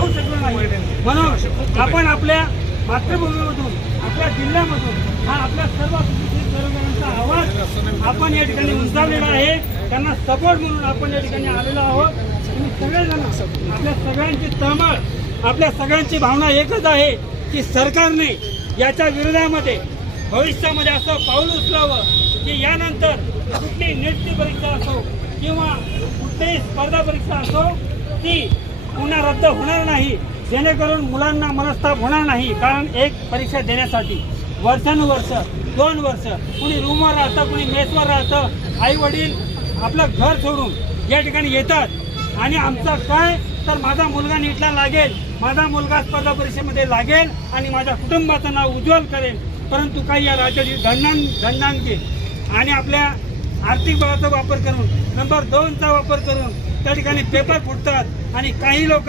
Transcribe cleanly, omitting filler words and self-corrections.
पाहू शकलो नाही. म्हणून आपण आपल्या मातृभूमीमधून, आपल्या जिल्ह्यामधून हा आपल्या सर्व सुशिक्षित बेरोजगारांचा आवाज आपण या ठिकाणी उंचावलेला आहे. त्यांना सपोर्ट म्हणून आपण या ठिकाणी आलेलो आहोत. तुम्ही सगळेजण, आपल्या सगळ्यांची तळमळ, आपल्या सगळ्यांची भावना एकच आहे की सरकारने याच्या विरोधामध्ये भविष्यामध्ये असं पाऊल उचलावं की यानंतर कुठली नेटची परीक्षा असो किंवा कुठलीही स्पर्धा परीक्षा असो ती पुन्हा रद्द होणार नाही, जेणेकरून मुलांना मनस्ताप होणार नाही. कारण एक परीक्षा देण्यासाठी वर्षानुवर्ष, 2 वर्ष कुणी रूमवर राहतं, कुणी मेसवर राहतं, आई वडील आपलं घर सोडून या ठिकाणी येतात आणि आमचं काय तर माझा मुलगा नीटला लागेल, माझा मुलगा स्पर्धा परीक्षेमध्ये लागेल आणि माझ्या कुटुंबाचं नाव उज्ज्वल करेल. परंतु काही या राज्याची दंडांकी आणि आपल्या आर्थिक बळाचा वापर करून, नंबर 2चा वापर करून त्या ठिकाणी पेपर फुटतात आणि काही लोक